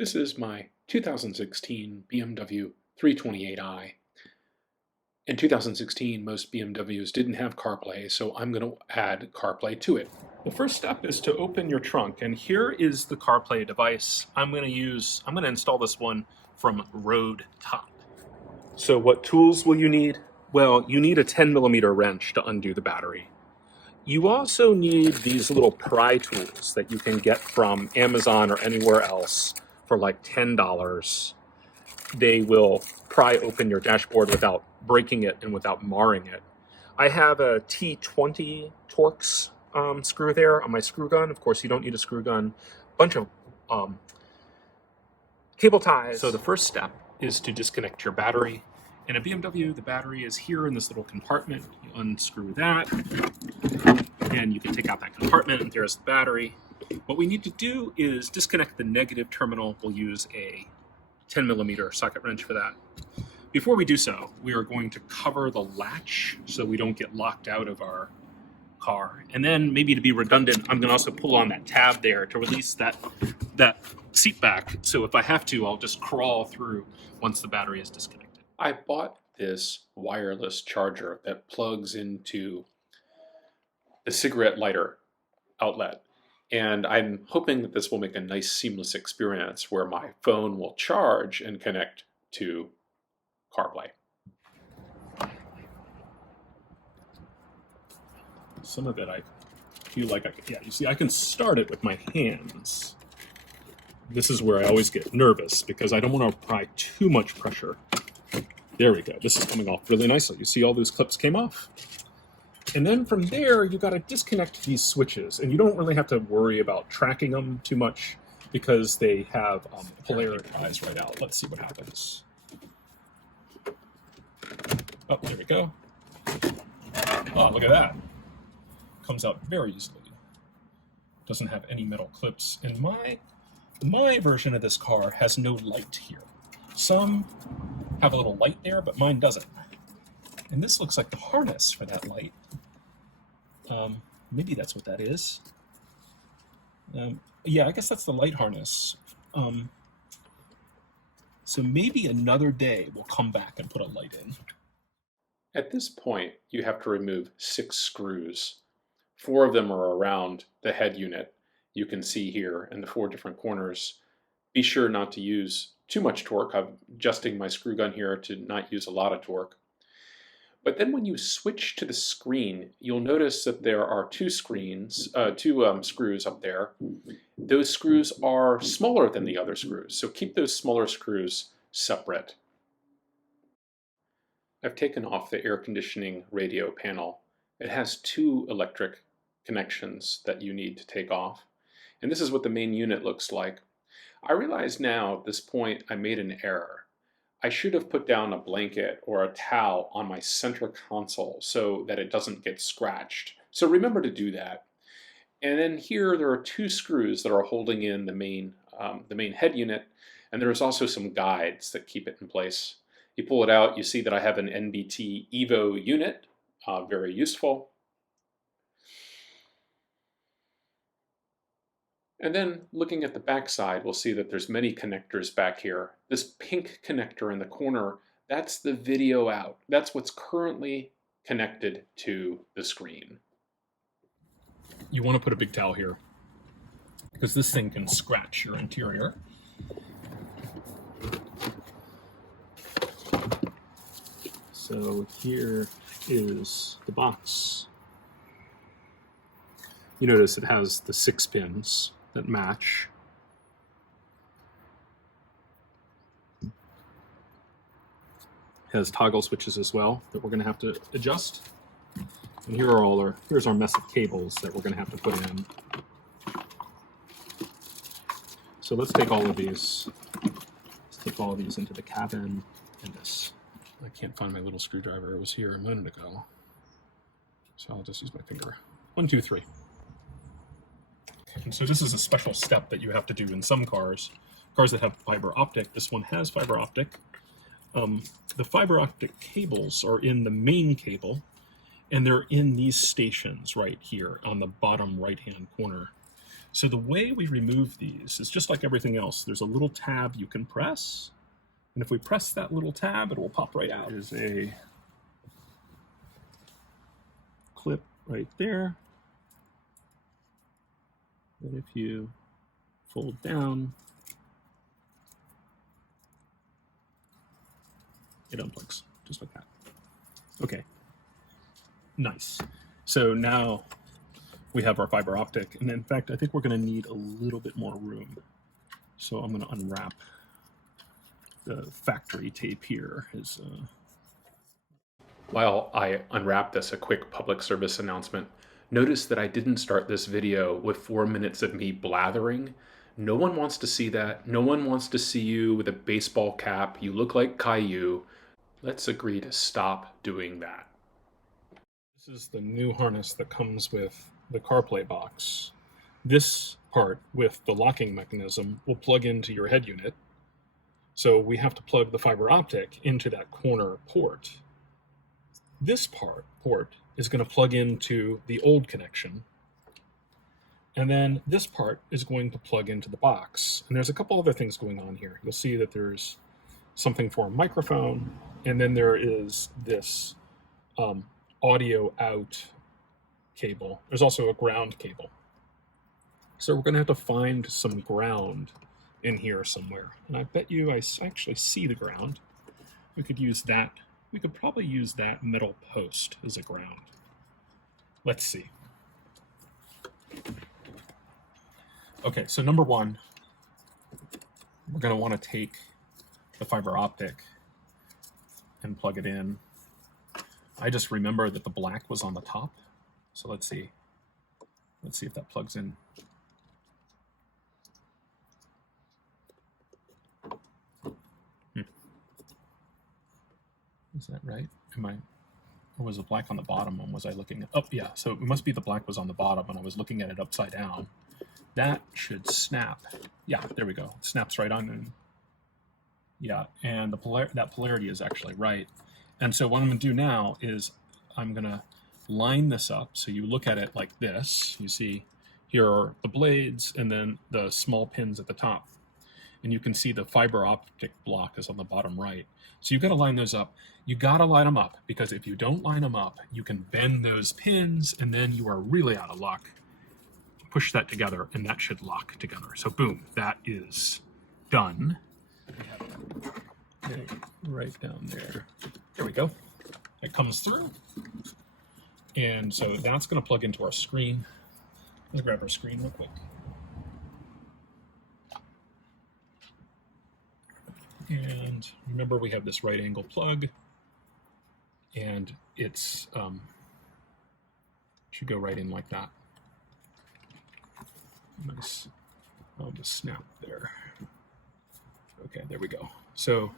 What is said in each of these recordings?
This is my 2016 BMW 328i. In 2016, most BMWs didn't have CarPlay, so I'm going to add CarPlay to it. The first step is to open your trunk, and here is the CarPlay device. I'm going to install this one from Road Top. So what tools will you need? Well, you need a 10mm wrench to undo the battery. You also need these little pry tools that you can get from Amazon or anywhere else for like $10. They will pry open your dashboard without breaking it and without marring it. I have a T20 Torx screw there on my screw gun. Of course, you don't need a screw gun. Bunch of cable ties. So the first step is to disconnect your battery. In a BMW, the battery is here in this little compartment. You unscrew that, and you can take out that compartment, and there's the battery. What we need to do is disconnect the negative terminal. We'll use a 10mm socket wrench for that. Before we do so, we are going to cover the latch so we don't get locked out of our car. And then, maybe to be redundant, I'm going to also pull on that tab there to release that seat back. So if I have to, I'll just crawl through once the battery is disconnected. I bought this wireless charger that plugs into the cigarette lighter outlet. And I'm hoping that this will make a nice seamless experience where my phone will charge and connect to CarPlay. Some of it I feel like I could, you see, I can start it with my hands. This is where I always get nervous because I don't want to apply too much pressure. There we go. This is coming off really nicely. You see all those clips came off. And then from there, you got to disconnect these switches, and you don't really have to worry about tracking them too much because they have polarity eyes right out. Let's see what happens. Oh, there we go. Oh, look at that. Comes out very easily. Doesn't have any metal clips. And my version of this car has no light here. Some have a little light there, but mine doesn't. And this looks like the harness for that light. Maybe that's what that is. Yeah, I guess that's the light harness. So maybe another day we'll come back and put a light in. At this point, you have to remove 6 screws. 4 of them are around the head unit. You can see here in the 4 different corners. Be sure not to use too much torque. I'm adjusting my screw gun here to not use a lot of torque. But then when you switch to the screen, you'll notice that there are 2 screws up there. Those screws are smaller than the other screws, so keep those smaller screws separate. I've taken off the air conditioning radio panel. It has 2 electric connections that you need to take off. And this is what the main unit looks like. I realize now at this point I made an error. I should have put down a blanket or a towel on my center console so that it doesn't get scratched. So remember to do that. And then here there are 2 screws that are holding in the main head unit, and there's also some guides that keep it in place. You pull it out, you see that I have an NBT Evo unit, very useful. And then looking at the back side, we'll see that there's many connectors back here. This pink connector in the corner, that's the video out. That's what's currently connected to the screen. You want to put a big towel here because this thing can scratch your interior. So here is the box. You notice it has the 6 pins that match. It has toggle switches as well that we're going to have to adjust. And here's our mess of cables that we're going to have to put in. So let's take all of these. Let's take all of these into the cabin and this. I can't find my little screwdriver. It was here a minute ago. So I'll just use my finger. 1, 2, 3. And so this is a special step that you have to do in some cars. Cars that have fiber optic. This one has fiber optic. The fiber optic cables are in the main cable, and they're in these stations right here on the bottom right-hand corner. So the way we remove these is just like everything else. There's a little tab you can press, and if we press that little tab, it will pop right out. There's a clip right there. And if you fold down, it unplugs, just like that. Okay, nice. So now we have our fiber optic, and in fact, I think we're gonna need a little bit more room. So I'm gonna unwrap the factory tape here. While I unwrap this, a quick public service announcement. Notice that I didn't start this video with 4 minutes of me blathering. No one wants to see that. No one wants to see you with a baseball cap. You look like Caillou. Let's agree to stop doing that. This is the new harness that comes with the CarPlay box. This part with the locking mechanism will plug into your head unit. So we have to plug the fiber optic into that corner port. This port is going to plug into the old connection. And then this part is going to plug into the box. And there's a couple other things going on here. You'll see that there's something for a microphone, and then there is this audio out cable. There's also a ground cable. So we're going to have to find some ground in here somewhere. And I bet you I actually see the ground. We could use that. We could probably use that metal post as a ground. Let's see. Okay, so number one, we're going to want to take the fiber optic and plug it in. I just remember that the black was on the top. So let's see. Let's see if that plugs in. Is that right? Or was the black on the bottom, and was I looking at, oh yeah, so it must be the black was on the bottom and I was looking at it upside down. That should snap. Yeah, there we go. It snaps right on in. Yeah, and that polarity is actually right. And so what I'm gonna do now is I'm gonna line this up. So you look at it like this. You see here are the blades and then the small pins at the top. And you can see the fiber optic block is on the bottom right. So you've got to line those up. You got to line them up, because if you don't line them up, you can bend those pins and then you are really out of luck. Push that together and that should lock together. So boom, that is done. Okay, right down there. There we go. It comes through. And so that's going to plug into our screen. Let's grab our screen real quick. And remember, we have this right angle plug, and it's should go right in like that. Nice. I'll just snap there. Okay, there we go. So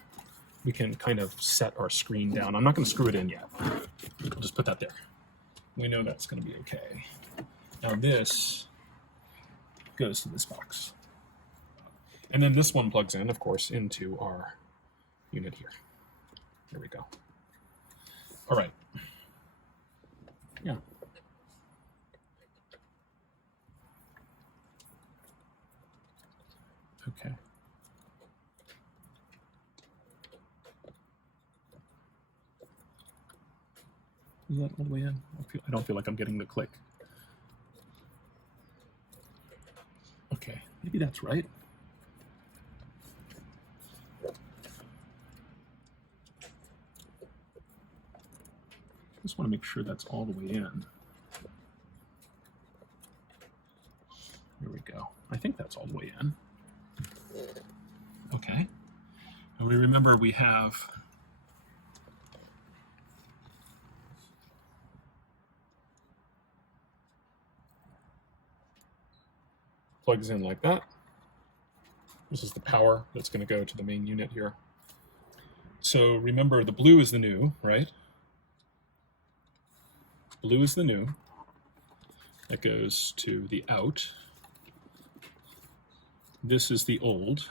we can kind of set our screen down. I'm not going to screw it in yet. I'll just put that there. We know that's going to be okay. Now this goes to this box. And then this one plugs in, of course, into our unit here. There we go. All right. Yeah. Okay. Is that all the way in? I don't feel like I'm getting the click. Okay, maybe that's right. Just want to make sure that's all the way in. Here we go. I think that's all the way in. Okay. And we remember we have plugs in like that. This is the power that's going to go to the main unit here. So remember, the blue is the new, right? Blue is the new. That goes to the out. This is the old.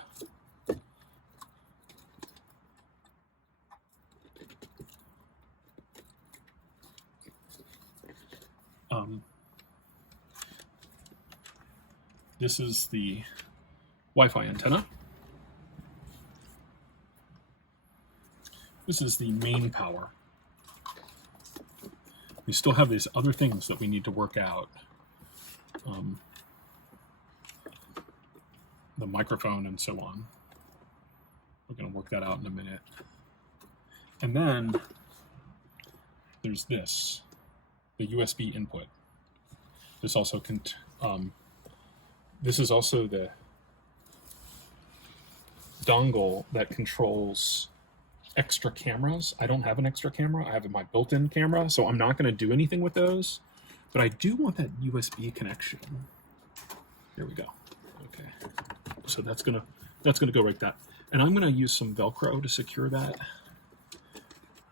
This is the Wi-Fi antenna. This is the main power. We still have these other things that we need to work out. The microphone and so on. We're going to work that out in a minute. And then there's this, the USB input. This also this is also the dongle that controls extra cameras. I don't have an extra camera. I have my built-in camera, so I'm not going to do anything with those. But I do want that USB connection. There we go. Okay, so that's gonna go like that. And I'm gonna use some Velcro to secure that.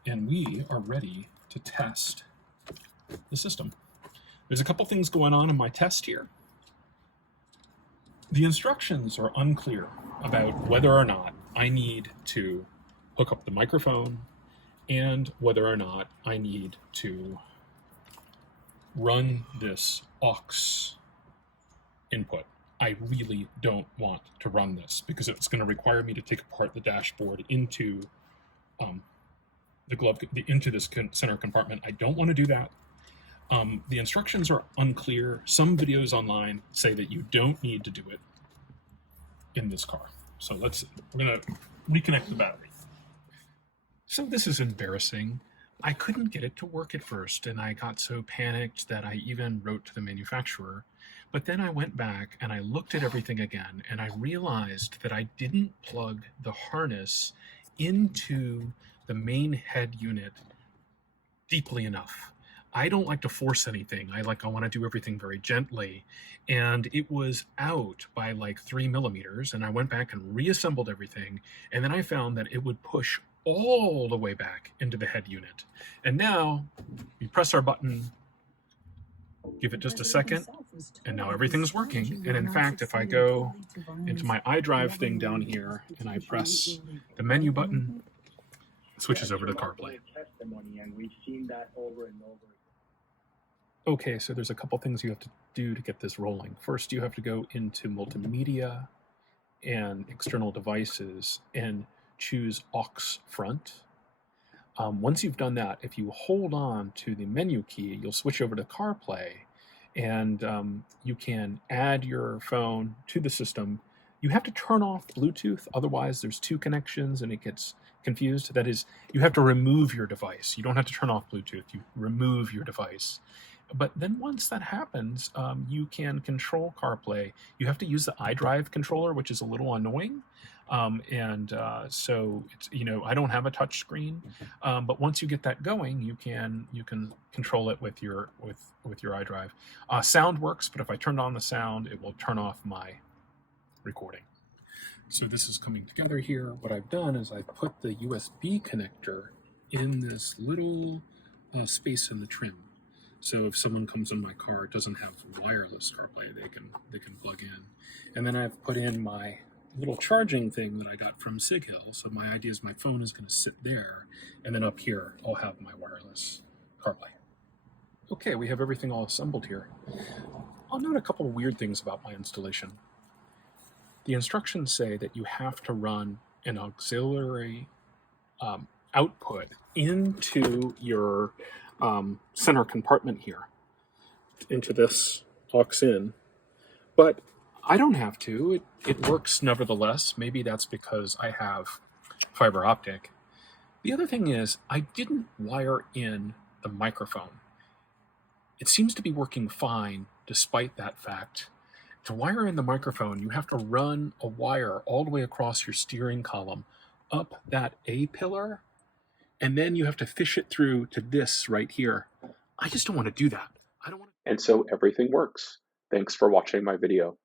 And we are ready to test the system. There's a couple things going on in my test here. The instructions are unclear about whether or not I need to hook up the microphone and whether or not I need to run this aux input. I really don't want to run this because it's going to require me to take apart the dashboard into into this center compartment. I don't want to do that. The instructions are unclear. Some videos online say that you don't need to do it in this car. So we're going to reconnect the battery. So this is embarrassing. I couldn't get it to work at first, and I got so panicked that I even wrote to the manufacturer. But then I went back and I looked at everything again, and I realized that I didn't plug the harness into the main head unit deeply enough. I don't like to force anything. I want to do everything very gently. And it was out by like 3 millimeters, and I went back and reassembled everything. And then I found that it would push all the way back into the head unit. And now we press our button, give it just a second, and now everything's working. And in fact, if I go into my iDrive thing down here and I press the menu button, it switches over to CarPlay. Okay, so there's a couple things you have to do to get this rolling. First, you have to go into multimedia and external devices and choose aux front. Once you've done that, if you hold on to the menu key, you'll switch over to CarPlay, and you can add your phone to the system. You have to turn off Bluetooth, otherwise there's 2 connections and it gets confused. That is, you have to remove your device. You don't have to turn off Bluetooth, you remove your device. But then once that happens, you can control CarPlay. You have to use the iDrive controller, which is a little annoying. So it's, I don't have a touch screen, but once you get that going, you can control it with your iDrive. Sound works, but if I turned on the sound, it will turn off my recording. So this is coming together here. What I've done is I've put the USB connector in this little space in the trim. So if someone comes in my car, it doesn't have wireless CarPlay, they can plug in. And then I've put in my little charging thing that I got from Sig Hill. So my idea is my phone is going to sit there, and then up here I'll have my wireless CarPlay. Okay, we have everything all assembled here. I'll note a couple of weird things about my installation. The instructions say that you have to run an auxiliary output into your center compartment here, into this aux in, but I don't have to. It works nevertheless. Maybe that's because I have fiber optic. The other thing is I didn't wire in the microphone. It seems to be working fine despite that fact. To wire in the microphone, you have to run a wire all the way across your steering column up that A pillar, and then you have to fish it through to this right here. I just don't want to do that. I don't want to. And so everything works. Thanks for watching my video.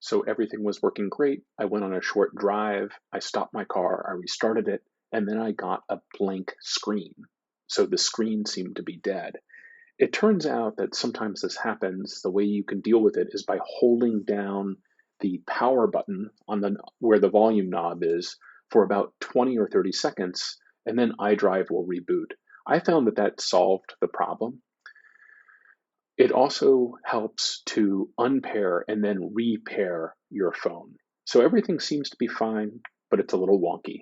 So everything was working great. I went on a short drive, I stopped my car, I restarted it, and then I got a blank screen. So the screen seemed to be dead. It turns out that sometimes this happens. The way you can deal with it is by holding down the power button on where the volume knob is for about 20 or 30 seconds, and then iDrive will reboot. I found that solved the problem. It also helps to unpair and then repair your phone. So everything seems to be fine, but it's a little wonky.